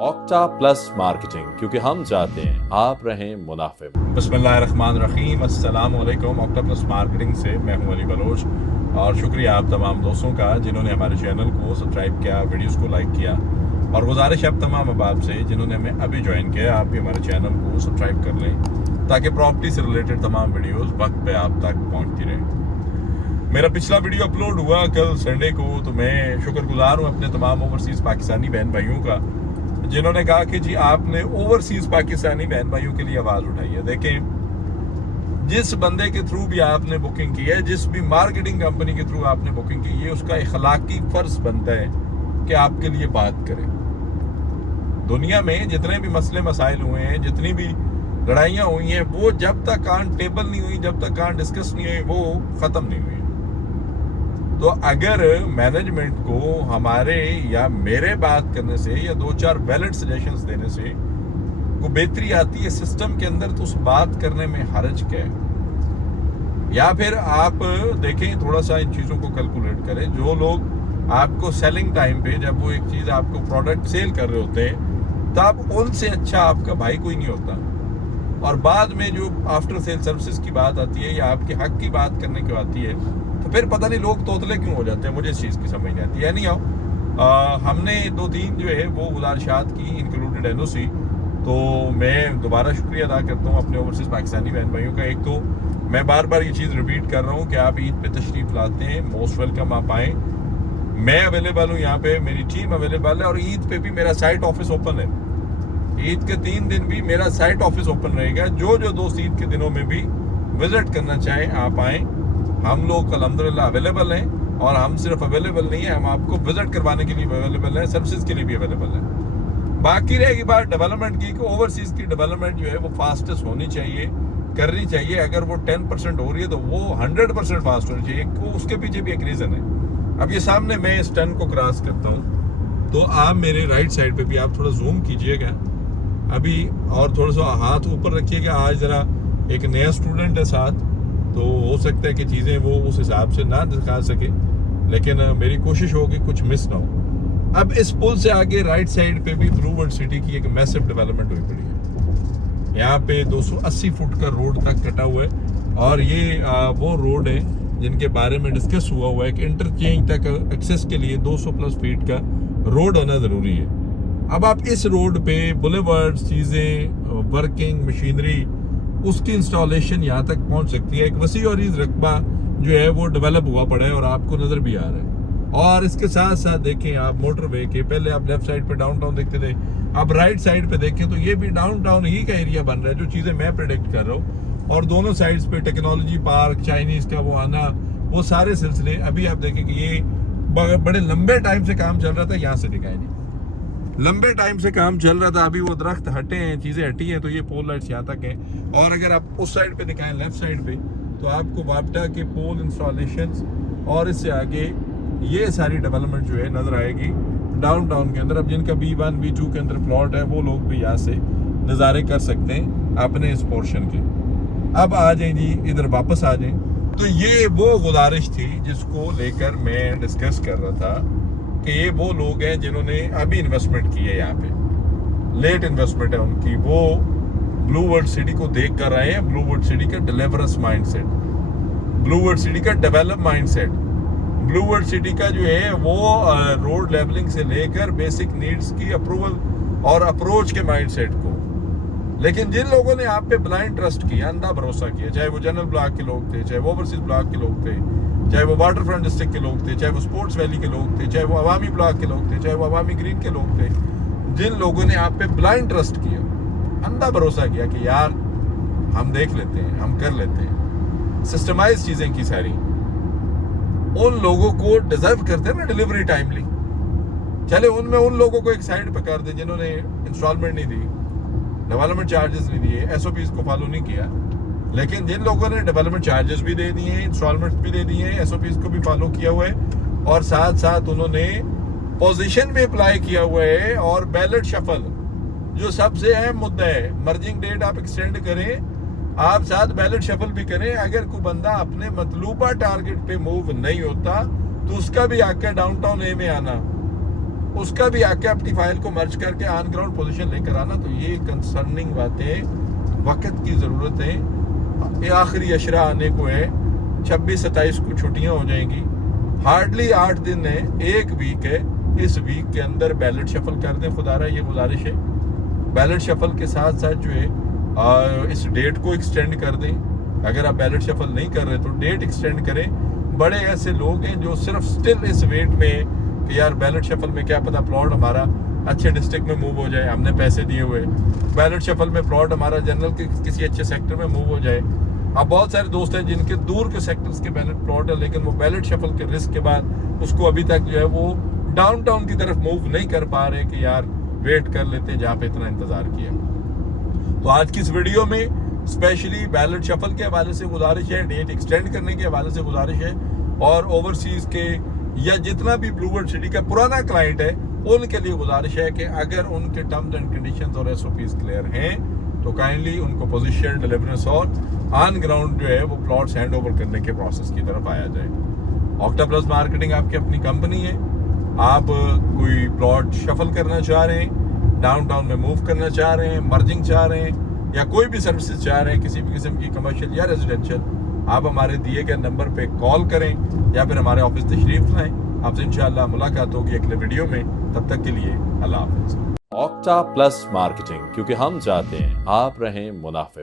Octa plus marketing, क्योंकि हम चाहते हैं आप रहें मुनाफे। बिस्मिल्लाहिर्रहमानिर्रहीम, अस्सलाम वालेकुम। ऑक्टा प्लस मार्केटिंग से मैं हूं अली बलोच और शुक्रिया आप तमाम दोस्तों का जिन्होंने हमारे चैनल को सब्सक्राइब किया, वीडियोस को लाइक किया। और गुजारिश है तमाम अहबाब से जिन्होंने हमें अभी ज्वाइन किया, आप भी हमारे चैनल को सब्सक्राइब कर लें ताकि प्रॉपर्टी से रिलेटेड तमाम वीडियोज़ वक्त पर आप तक पहुँचती रहें। मेरा पिछला वीडियो अपलोड हुआ कल संडे को, तो मैं शुक्रगुजार हूँ अपने तमाम ओवरसीज़ पाकिस्तानी बहन भाइयों का जिन्होंने कहा कि जी आपने ओवरसीज़ पाकिस्तानी बहन भाइयों के लिए आवाज़ उठाई है। देखें, जिस बंदे के थ्रू भी आपने बुकिंग की है, जिस भी मार्केटिंग कंपनी के थ्रू आपने बुकिंग की है, उसका अखलाकी फ़र्ज बनता है कि आपके लिए बात करें। दुनिया में जितने भी मसले मसाइल हुए हैं, जितनी भी लड़ाइयाँ हुई हैं, वो जब तक कान टेबल नहीं हुई, जब तक कान डिस्कस नहीं हुई, वो ख़त्म नहीं हुई। तो अगर मैनेजमेंट को हमारे या मेरे बात करने से या दो चार वैलिड सजेशंस देने से को बेहतरी आती है सिस्टम के अंदर, तो उस बात करने में हर्ज क्या है। या फिर आप देखें, थोड़ा सा इन चीज़ों को कैलकुलेट करें। जो लोग आपको सेलिंग टाइम पे, जब वो एक चीज़ आपको प्रोडक्ट सेल कर रहे होते हैं, तब उनसे अच्छा आपका भाई कोई नहीं होता। और बाद में जो आफ्टर सेल सर्विसेज की बात आती है या आपके हक की बात करने की आती है, तो फिर पता नहीं लोग तोतले क्यों हो जाते हैं। मुझे इस चीज़ की समझ नहीं आती है। नहीं आओ, हमने 2-3 जो है वो गुजारिशात की, इंक्लूडेड एनओसी। तो मैं दोबारा शुक्रिया अदा करता हूँ अपने ओवरसीज़ पाकिस्तानी बहन भाइयों का। एक तो मैं बार बार ये चीज़ रिपीट कर रहा हूँ कि आप ईद पे तशरीफ़ लाते हैं, मोस्ट वेलकम आप आएँ। मैं अवेलेबल हूँ यहाँ पे, मेरी टीम अवेलेबल है, और ईद पे भी मेरा साइट ऑफिस ओपन है। ईद के 3 दिन भी मेरा साइट ऑफिस ओपन रहेगा। जो दोस्त ईद के दिनों में भी विजिट करना चाहें आप आएँ। हम लोग अल्हम्दुलिल्लाह अवेलेबल हैं, और हम सिर्फ अवेलेबल नहीं है, हम आपको विजिट करवाने के लिए भी अवेलेबल है, सर्विसेज के लिए भी अवेलेबल है। बाकी रहेगी बात डेवलपमेंट की, कि ओवरसीज़ की डेवलपमेंट जो है वो फास्टेस्ट होनी चाहिए, करनी चाहिए। अगर वो 10% हो रही है तो वो 100% फास्ट होनी चाहिए। उसके पीछे भी एक रीज़न है। अब ये सामने मैं इस 10 को क्रॉस करता हूँ, तो आप मेरे राइट साइड पे भी आप थोड़ा जूम कीजिएगा अभी, और थोड़ा सा हाथ ऊपर रखिएगा। आज ज़रा एक नया स्टूडेंट है साथ, तो हो सकता है कि चीज़ें वो उस हिसाब से ना दिखा सके, लेकिन मेरी कोशिश होगी कुछ मिस ना हो। अब इस पुल से आगे राइट साइड पे भी ब्लू वर्ल्ड सिटी की एक मैसिव डेवलपमेंट हुई पड़ी है। यहाँ पे 280 फुट का रोड तक कटा हुआ है, और ये वो रोड है जिनके बारे में डिस्कस हुआ है कि इंटरचेंज तक एक्सेस के लिए 200+ फीट का रोड होना ज़रूरी है। अब आप इस रोड पे बुलेवर्ड चीज़ें, वर्किंग मशीनरी, उसकी इंस्टॉलेशन यहाँ तक पहुँच सकती है। एक वसी और इस रकबा जो है वो डेवलप हुआ पड़ा है, और आपको नज़र भी आ रहा है। और इसके साथ साथ देखें आप मोटरवे के, पहले आप लेफ्ट साइड पे डाउनटाउन देखते थे, अब राइट साइड पे देखें तो ये भी डाउनटाउन ही का एरिया बन रहा है, जो चीज़ें मैं प्रेडिक्ट कर रहा हूँ। और दोनों साइड्स पे टेक्नोलॉजी पार्क, चाइनीज़ का वो आना, वो सारे सिलसिले अभी आप देखें कि ये बड़े लंबे टाइम से काम चल रहा था, यहाँ से दिखाई नहीं, लंबे टाइम से काम चल रहा था। अभी वो दरख्त हटे हैं, चीज़ें हटी हैं, तो ये पोल लाइट्स यहाँ तक हैं। और अगर आप उस साइड पे दिखाएं, लेफ्ट साइड पे, तो आपको वापटा के पोल इंस्टॉलेशंस और इससे आगे ये सारी डेवलपमेंट जो है नज़र आएगी डाउनटाउन के अंदर। अब जिनका B1 B2 के अंदर प्लॉट है, वो लोग भी यहाँ से नज़ारे कर सकते हैं अपने इस पोर्शन के। अब आ जाए जी, इधर वापस आ जाए। तो ये वो गुजारिश थी जिसको लेकर मैं डिस्कस कर रहा था कि ये वो लोग हैं जिन्होंने अभी इन्वेस्टमेंट की है, यहाँ पे लेट इन्वेस्टमेंट है उनकी, वो ब्लू वर्ल्ड सिटी को देख कर आए हैं। ब्लू वर्ल्ड सिटी का deliverance mindset, Blue World City का develop mindset, Blue World City का जो है वो रोड लेवलिंग से लेकर बेसिक नीड्स की अप्रूवल और अप्रोच के माइंडसेट को। लेकिन जिन लोगों ने आप पे ब्लाइंड ट्रस्ट किया, अंधा भरोसा किया, चाहे वो जनरल ब्लॉक के लोग थे, चाहे वो ओवरसीज ब्लॉक के लोग थे, चाहे वो वाटर फ्रंट डिस्ट्रिक्ट के लोग थे, चाहे वो स्पोर्ट्स वैली के लोग थे, चाहे वो अवामी ब्लॉक के लोग थे, चाहे वो अवामी ग्रीन के लोग थे, जिन लोगों ने आप पे ब्लाइंड ट्रस्ट किया, अंधा भरोसा किया कि यार हम देख लेते हैं, हम कर लेते हैं, सिस्टमाइज चीज़ें की सारी, उन लोगों को डिजर्व करते हैं ना डिलीवरी टाइमली। चले उनमें उन लोगों को एक साइड पर कर दे जिन्होंने इंस्टॉलमेंट नहीं दी, डेवलपमेंट चार्जेस नहीं दिए, SOPs को फॉलो नहीं किया। लेकिन जिन लोगों ने डेवलपमेंट चार्जेस भी दे दिए हैं, इंस्टॉलमेंट भी दे दिए हैं, SOPs को भी फॉलो किया हुआ है, और साथ साथ उन्होंने पोजीशन भी अप्लाई किया हुआ है, और बैलेट शफल जो सबसे अहम मुद्दा है, मर्जिंग डेट आप एक्सटेंड करें, आप साथ बैलेट शफल भी करें। अगर कोई बंदा अपने मतलूबा टारगेट पे मूव नहीं होता तो उसका भी आकर डाउनटाउन ए में आना, उसका भी आके अपनी फाइल को मर्ज करके ऑन ग्राउंड पोजीशन लेकर आना। तो ये कंसर्निंग बातें, वक्त की ज़रूरत है। ये आखिरी अशरा आने को है, 26-27 को छुट्टियां हो जाएंगी, हार्डली 8 दिन है, 1 वीक है। इस वीक के अंदर बैलेट शफल कर दें, खुदारा ये गुजारिश है। बैलेट शफल के साथ साथ जो है इस डेट को एक्सटेंड कर दें। अगर आप बैलेट शफल नहीं कर रहे तो डेट एक्सटेंड करें। बड़े ऐसे लोग हैं जो सिर्फ स्टिल इस वेट में कि यार बैलेट शफल में क्या पता प्लॉट हमारा अच्छे डिस्ट्रिक्ट में मूव हो जाए, हमने पैसे दिए हुए, बैलेट शफल में प्लॉट हमारा जनरल के किसी अच्छे सेक्टर में मूव हो जाए। अब बहुत सारे दोस्त हैं जिनके दूर के सेक्टर्स के बैलेट प्लॉट है, लेकिन वो बैलेट शफल के रिस्क के बाद उसको अभी तक जो है वो डाउनटाउन की तरफ मूव नहीं कर पा रहे कि यार वेट कर लेते हैं जहाँ पे इतना इंतजार किया। तो आज की इस वीडियो में स्पेशली बैलेट शफल के हवाले से गुजारिश है, डेट एक्सटेंड करने के हवाले से गुजारिश है, और ओवरसीज के या जितना भी ब्लूबर्ड सिटी का पुराना क्लाइंट है उनके लिए गुजारिश है कि अगर उनके टर्म्स एंड कंडीशंस और एसओपीज क्लियर हैं तो काइंडली उनको पोजीशन डिलीवरेंस और ऑन ग्राउंड जो है वो प्लॉट्स हैंड ओवर करने के प्रोसेस की तरफ आया जाए। ऑक्टा प्लस मार्केटिंग आपकी अपनी कंपनी है। आप कोई प्लॉट शफल करना चाह रहे हैं, डाउनटाउन में मूव करना चाह रहे हैं, मर्जिंग चाह रहे हैं, या कोई भी सर्विसेज चाह रहे हैं किसी भी किस्म की कमर्शियल या रेजिडेंशियल, आप हमारे दिए गए नंबर पे कॉल करें या फिर हमारे ऑफिस तशरीफ लाएं। आपसे इंशाअल्लाह मुलाकात होगी अगले वीडियो में। तब तक के लिए अल्लाह हाफिज़। ऑक्टा प्लस मार्केटिंग, क्योंकि हम चाहते हैं आप रहें मुनाफे में।